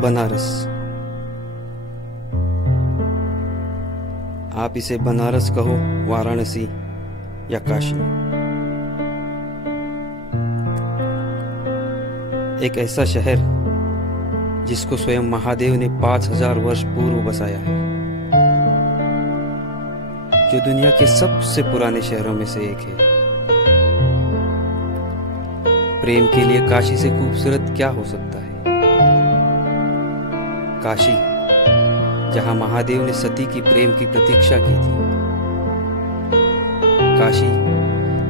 बनारस। आप इसे बनारस कहो, वाराणसी या काशी। एक ऐसा शहर जिसको स्वयं महादेव ने 5000 वर्ष पूर्व बसाया है, जो दुनिया के सबसे पुराने शहरों में से एक है। प्रेम के लिए काशी से खूबसूरत क्या हो सकता है। काशी, जहां महादेव ने सती की प्रेम की प्रतीक्षा की थी। काशी,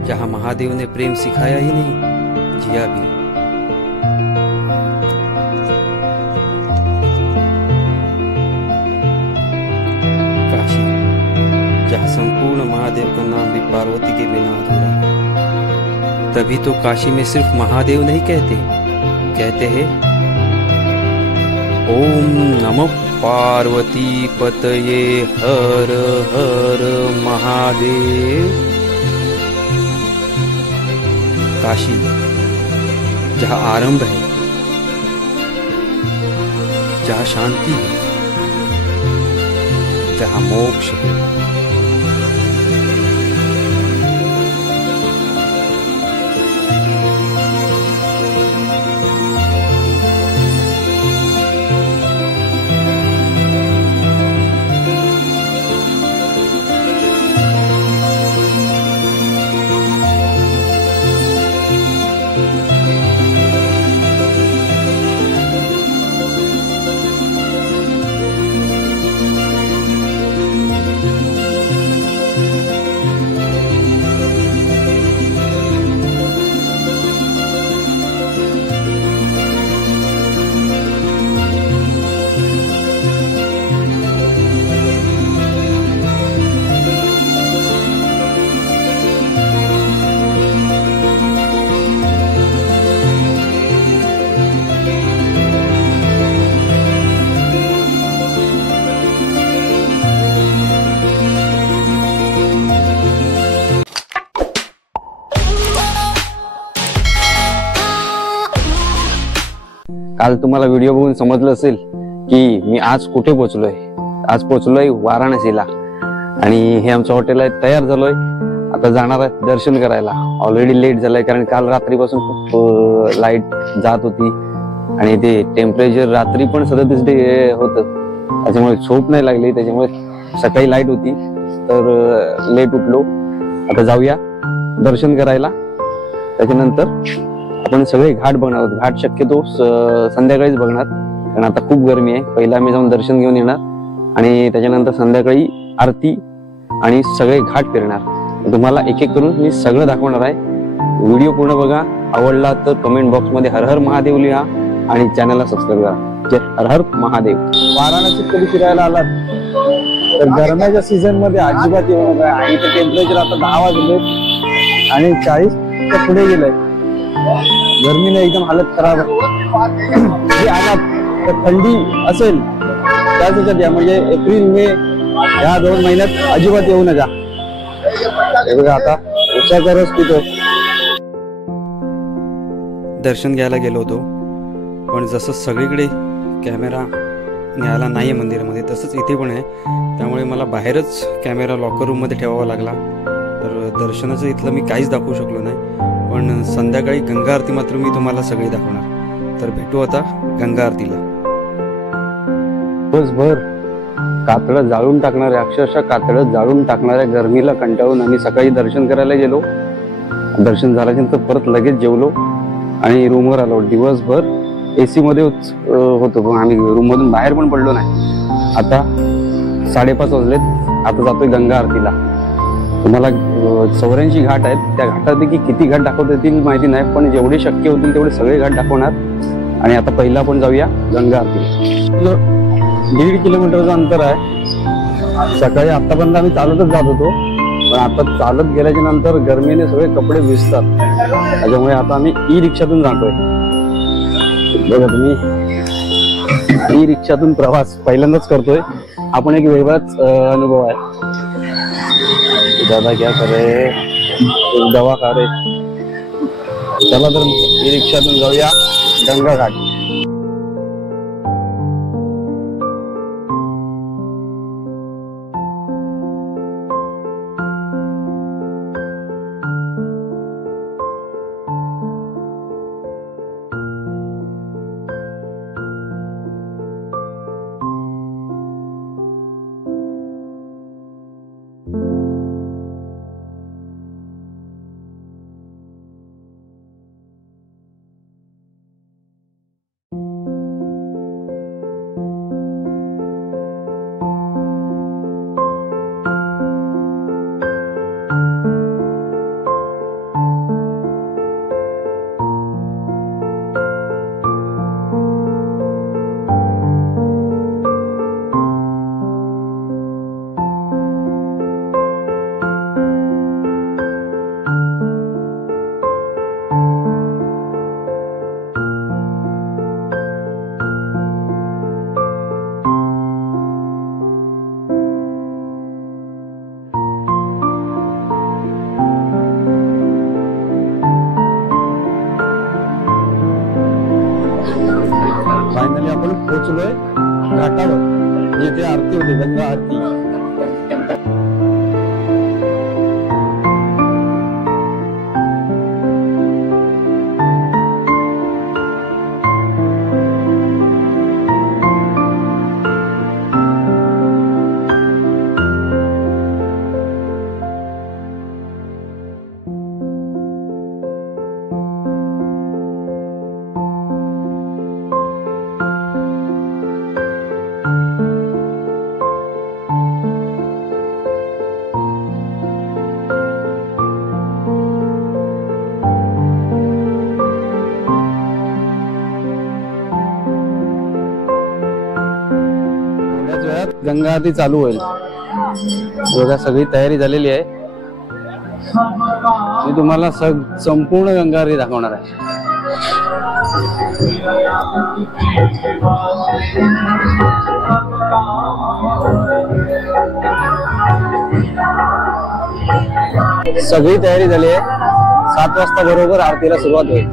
जहां महादेव ने प्रेम सिखाया ही नहीं, जिया भी। काशी, जहां संपूर्ण महादेव का नाम भी पार्वती के बिना अधूरा है। तभी तो काशी में सिर्फ महादेव नहीं कहते हैं ओम नमः पार्वती पतये हर हर महादेव। काशी, जहां आरंभ है, जहां शांति है, जहां मोक्ष है। काल तुम्हाला व्हिडिओ बघून समजलं असेल की मी आज कुठे पोहोचलोय। आज पोहोचलोय वाराणसीला आणि हे आमचं हॉटेल आहे, तयार झालोय। आता जाणार आहे दर्शन करायला। ऑलरेडी लेट झालंय कारण काल रात्रीपासून खूप लाईट जात होती आणि ते टेम्परेचर रात्री पण 37 होतं, त्याच्यामुळे झोप नाही लागली। त्याच्यामुळे सकाळी लाईट होती तर लेट उठलो। आता जाऊया दर्शन करायला। त्याच्यानंतर आपण सगळे घाट बघणार आहोत। घाट शक्यतो संध्याकाळीच बघणार कारण आता खूप गरमी आहे। पहिला आम्ही जाऊन दर्शन घेऊन येणार आणि त्याच्यानंतर संध्याकाळी आरती आणि सगळे घाट फिरणार। तुम्हाला एक एक करून मी सगळं दाखवणार आहे। व्हिडिओ पूर्ण बघा। आवडला तर कमेंट बॉक्स मध्ये हर हर महादेव लिहा आणि चॅनलला सबस्क्राईब करा। जय हर हर महादेव। वाराणसीत कधी फिरायला आलात तर गरम्याच्या सीझन मध्ये अजिबात येऊ नका। आणि इथे टेम्परेचर आता 10 वाजले आणि 40 च्या पुढे गेलंय। गर्मीने एकदम हालत खराब आहे। आलात तर थंडी असेल त्याच्यात या, म्हणजे एप्रिल मे या 2 महिन्यात अजिबात येऊ नका। बघा आता उसाचा रस पितो। दर्शन घ्यायला गेलो होतो पण जसं सगळीकडे कॅमेरा न्यायला नाही आहे मंदिरामध्ये, तसंच इथे पण आहे। त्यामुळे मला बाहेरच कॅमेरा लॉकर रूम मध्ये ठेवावा लागला। तर दर्शनाचं इथलं मी काहीच दाखवू शकलो नाही। पण संध्याकाळी गंगा आरती मात्र मी तुम्हाला सगळी दाखवणार। तर भेटू आता गंगा आरतीला। दिवसभर कातडं जाळून टाकणाऱ्या, अक्षरशः कातडं जाळून टाकणाऱ्या गरमीला कंटाळून आम्ही सकाळी दर्शन करायला गेलो। दर्शन झाल्यानंतर परत लगेच जेवलो आणि रूमवर आलो। दिवसभर एसी मध्ये होतो पण आम्ही रूम मधून बाहेर पण पडलो नाही। आता 5:30 वाजलेत। आता जातोय गंगा आरतीला। तुम्हाला 84 घाट आहेत, त्या घाटापैकी किती घाट दाखवता येतील माहिती नाही, पण जेवढे शक्य होतील तेवढे सगळे घाट दाखवणार। आणि आता पहिला आपण जाऊया गंगा आरतीला। 1.5 किलोमीटरचं अंतर आहे। सकाळी आतापर्यंत आम्ही चालतच जात होतो पण आता चालत गेल्याच्या नंतर गरमीने सगळे कपडे भिजतात। त्याच्यामुळे आता आम्ही ई रिक्षातून जातोय। बघा तुम्ही, ई रिक्षातून प्रवास पहिल्यांदाच करतोय आपण। एक वेगळाच अनुभव आहे। दादा क्या कर रहे, दवा खा रहे। चला तर ई रिक्षातून जाऊया गंगा घाट. फायनली आपण पोहोचलोय घाटावर जिथे आरती होती, गंगा आरती. गंगा आरती चालू होईल. बघा सगळी तयारी झालेली आहे. मी तुम्हाला संपूर्ण गंगा आरती दाखवणार आहे. सगळी तयारी झाली आहे. 7 वाजता बरोबर आरतीला सुरुवात होईल.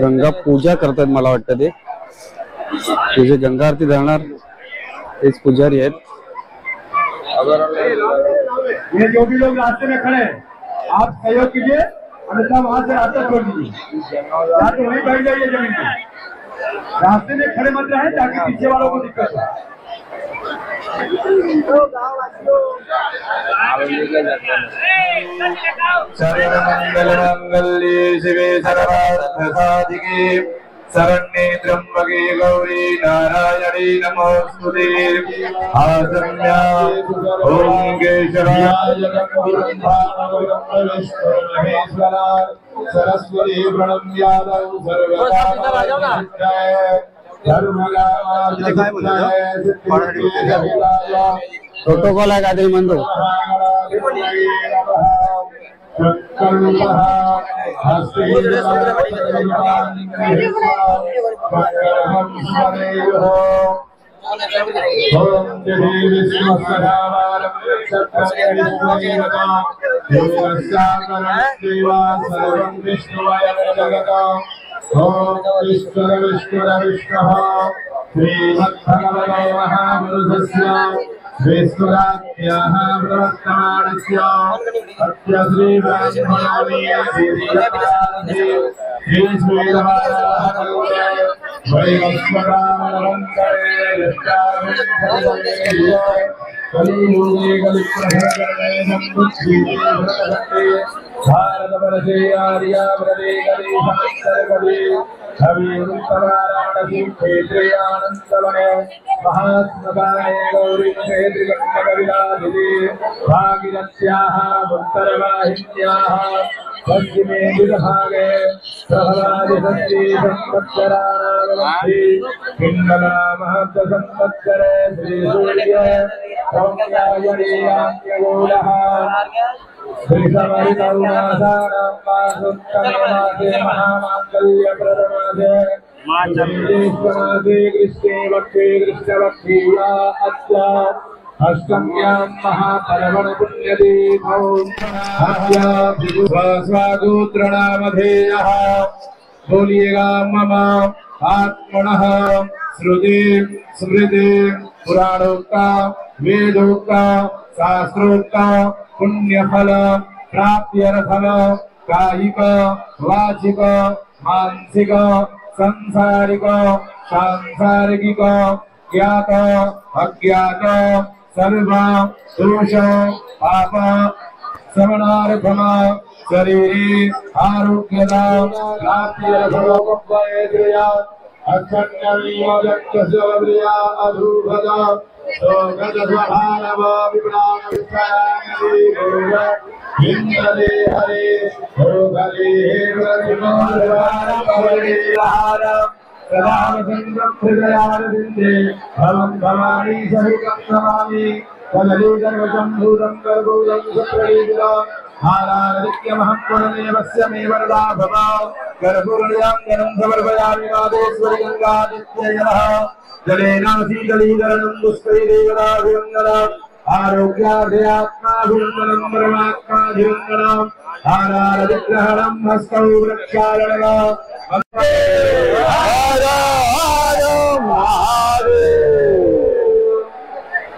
गंगा पूजा करतात मला वाटतं ते. तुझे गंगा आरती जाणार तेच पुजारी आहेत. ये जो भी लोग रास्ते में खड़े हैं आप सहयोग कीजिए, अन्यथा वहां से रास्ता छोड़ दीजिए. या तो वहीं बैठ जाइए जमीन पे. रास्ते में खड़े मत रहे ताकि पीछे वालों को दिक्कत हो. सर्वमंगल मंगल्ये शिवे सर्वार्थ साधिके शरण्ये त्र्यंबके गौरी नारायणी नमोस्तुते. आसम्या ओम केशवाय सरस्वती प्रणम्यादौ प्रोटोकॉल आहे काहीतरी म्हणतो. श्रीमद्भगवतो महापुरुषस्य विष्णुराज्ञः प्रवर्तमानस्य अस्य भारत वर्षे आर्याव्रते कले शास्त्रकले हविरुत्तराराणसी क्षेत्रे आनन्दवने महास्मकाने गौरी क्षेत्रिकविलासिते भागीरथ्याः उत्तरवाहिन्याः पश्चिमे विभागे प्रहलादिसन्ति संवत्सराणाममध्ये पिङ्गलामहत्संवत्सरे श्रीसूर्य सौम्यायने आज्ञगोलः श्रीसमरितरुणासानां मासोत्तममासे महामाङ्गल्यप्रदमासे मासे कृष्णे वक्षे कृष्णवक्षीया अद्य अष्टम्यां महापर्वणपुण्यतीथौ अद्य स्वागोत्रनामधेयः बोलिएगा मम आत्मनः श्रुति स्मृति पुराणोक्ता वेदोक्ता शास्त्रोक्ता पुण्यफल प्राप्त्यर्थम कायिक वाचिक मानसिक सांसारिक सांसारिक ज्ञात अज्ञात सर्व दोष पाप श्रवणार्थम शरीरे आरोग्यदा प्राप्त्यर्थम अक्षण्यवियोजक्तस्वप्रिया अधूभदा सोगतस्वभानवा विप्राणविषयानिधीभूय हिन्दले हरे भोगले व्रतिमारवारपवलीहारम् सदावसन्तहृदयारविन्दे भवं भवानी सहितं नमामि कदलीगर्वचं भूतं कर्पूरं सुप्रदीपितम् हारादित्यमहत्वरमेवस्य मे वरदा भवा कर्पूरयाङ्गनं समर्पयामि मादेश्वरि गङ्गादित्ययः जलेन शीतलीकरणं दुष्कैदेवताभिवन्दनम् आरोग्यार्थयात्माभिवन्दनं परमात्माभिवन्दनम् हारादिग्रहणं हस्तौ वृक्षालनम्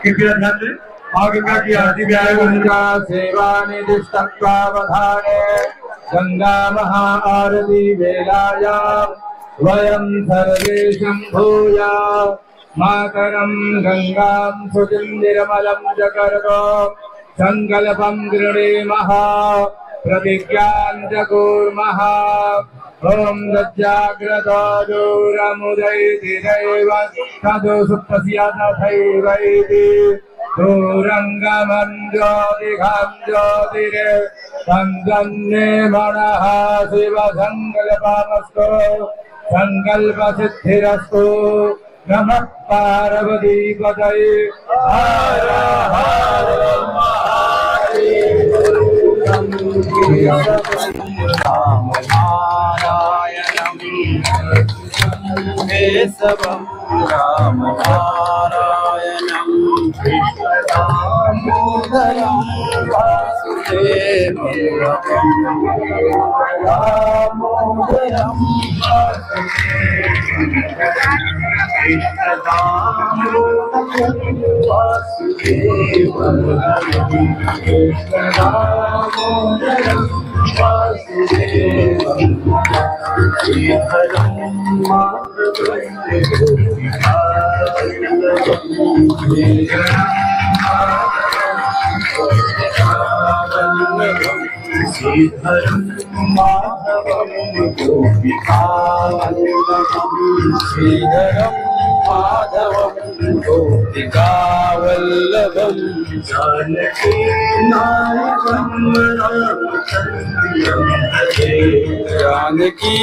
कृपया ध्यान दें माँ गंगा की आरती भी आए गंगा सेवा निधिष्टत्वावधाने गंगा महा आरती वेलायां वयं सर्वे शंभूया मातरं गंगां सुचिं निर्मलं जगर्गो संकल्पं गृणीमः प्रतिज्ञां च कुर्मः ओम दज्जाग्रतो दूरमुदैति दैव तदो सुप्तस्याथैवैति दूरङ्गमं ज्योतिघं ज्योतिरे सन्दन्ने मनः शिवसङ्कल्पमस्तु सङ्कल्पसिद्धिरस्तु नमः पार्वतीपतये हर हर महादेव केशवं राम नारायणं कृष्णदामोदरं वासुदेवं दामोदरं कृष्णदामोदरं वासुदेवं कृष्णदामोदरं वासुदेवं श्रीधरं श्रीधरं माधवं गोपिकावल्लभं श्रीधरं माधवं गोपिकावल्लभं जानकी नायकं रामचन्द्रं हरे जानकी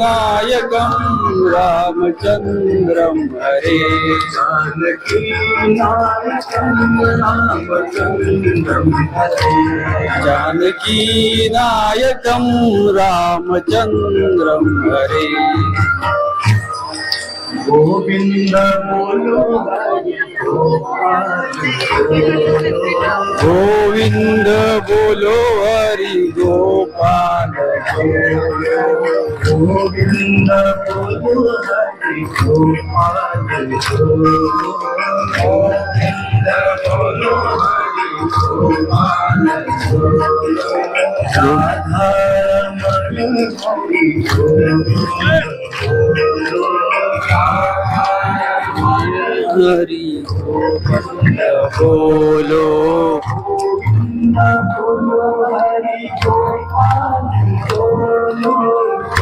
नायकं रामचन्द्रं हरे जानकी नायकं रामचन्द्रं हरे जानकी नायकं रामचन्द्रं हरे गोविंद बोलो हरि गोविंद बोलो हरि गोपाल गोविंद बोलो हरि गोपाल गोविंद बोलो हरि गोपाल राधा रमण हरि हरि गोविंद बोलो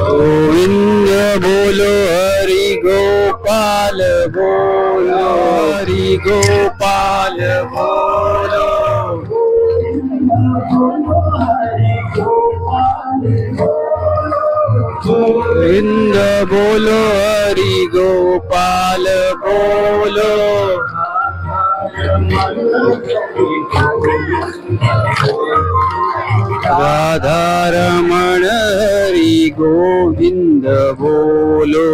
गोविंद बोलो हरि गोपाल बोलो हरि गोपाल बोलो गोविंद बोलो हरि गोपाल बोलो राधा रमण हरि गोविंद बोलो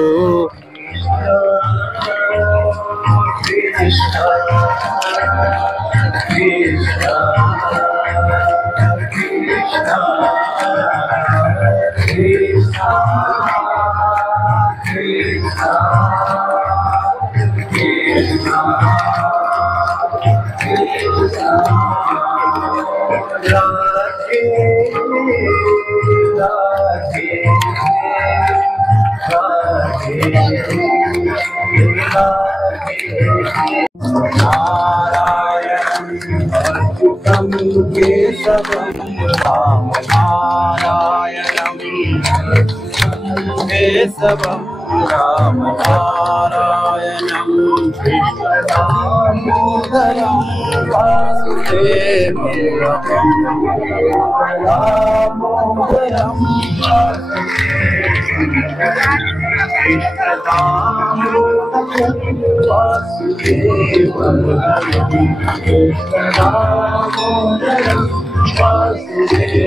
केशवं राम नारायणं कृष्ण दामोदरं वासुदेवं दामोदरं कृष्ण दामोदरं वासुदेवं कृष्ण दामोदरं वासुदेवं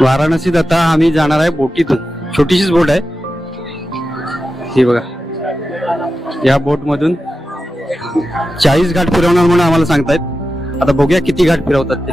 वाराणसीत आता आम्ही जाणार आहे बोटीतून. छोटीशीच बोट आहे ही बघा. या बोट मधून 40 घाट फिरवणार म्हणून आम्हाला सांगतायत. आता बघूया किती घाट फिरवतात ते.